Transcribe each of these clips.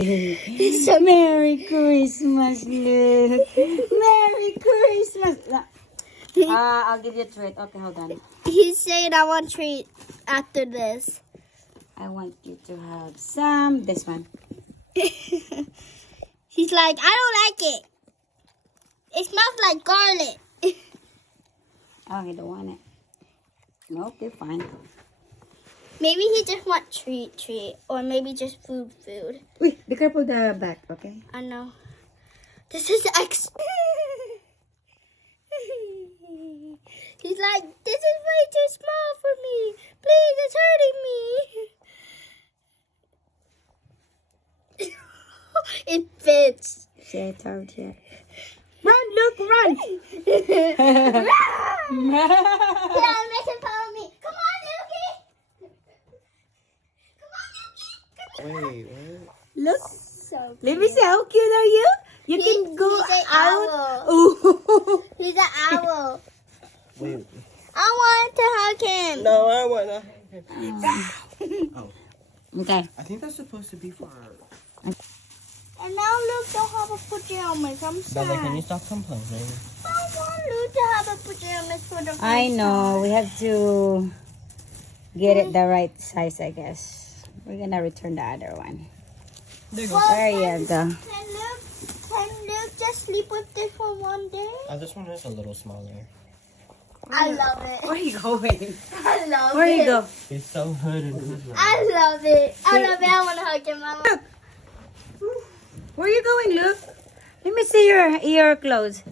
He's so Merry Christmas, Luke. Merry Christmas. I'll give you a treat. Okay, hold on. He's saying I want a treat after this. I want you to have some. This one. He's like, I don't like it. It smells like garlic. Oh, you don't want it. Nope, you're fine. Maybe he just wants treat. Or maybe just food. Wait, be careful the back, okay? I know. This is He's like, this is way too small for me. Please, it's hurting me. It fits. See, I told you. Run, Luke, run! Yeah, make him follow me. Come on, Lukey. Wait, what? Look. So Let me see, how cute are you? You can go he's an out. owl. Ooh. He's an owl. Wait. I want to hug him. No, I wanna. Oh, Okay. I think that's supposed to be for. And now Luke don't have a pajamas. I'm sad. Bella, can you stop complaining? I want Luke to have a pajamas for the first I know. We have to get it the right size, I guess. We're gonna return the other one. There you Well, There you go. Can Luke just sleep with this for one day? This one is a little smaller. I love it. Where are you going? I love Where it. you go? He's so hooded. I love it. I love it. I want to hug him. Mama. Where are you going, Luke? Let me see your clothes.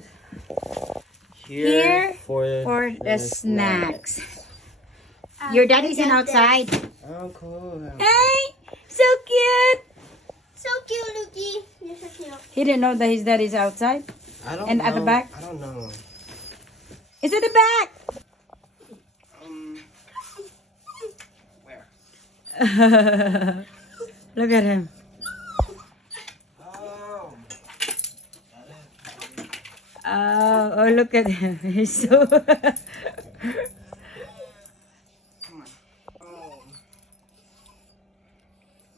Here for the snacks. Your daddy's in outside. Oh, cool. Hey, so cute. So cute, Lukey. You're so cute. He didn't know that his daddy's outside. I don't And know. at the back? I don't know. It's at the back. Where? Look at him. Oh. Oh, look at him. He's so...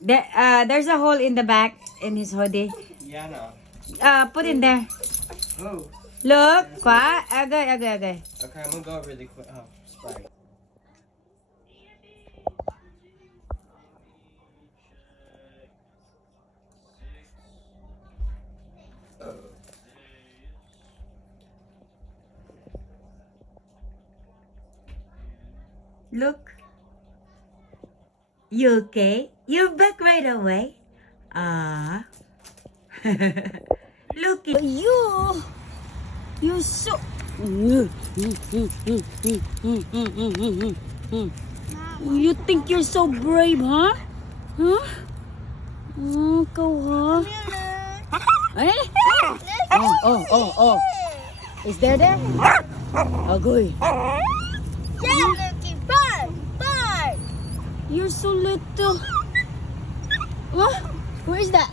There's a hole in the back in his hoodie. Yeah, no. Put in there. Oh. Look. What? Okay. Okay, I'm gonna go really quick. Oh, Sprite. Look. You okay? You're back right away. Ah. Look at you. You're so... You think you're so brave, huh? Huh? Oh, go, huh? Eh? Oh. Is there? Agoy. Yeah, Lukey. Bye. You're so little. What? Where is that?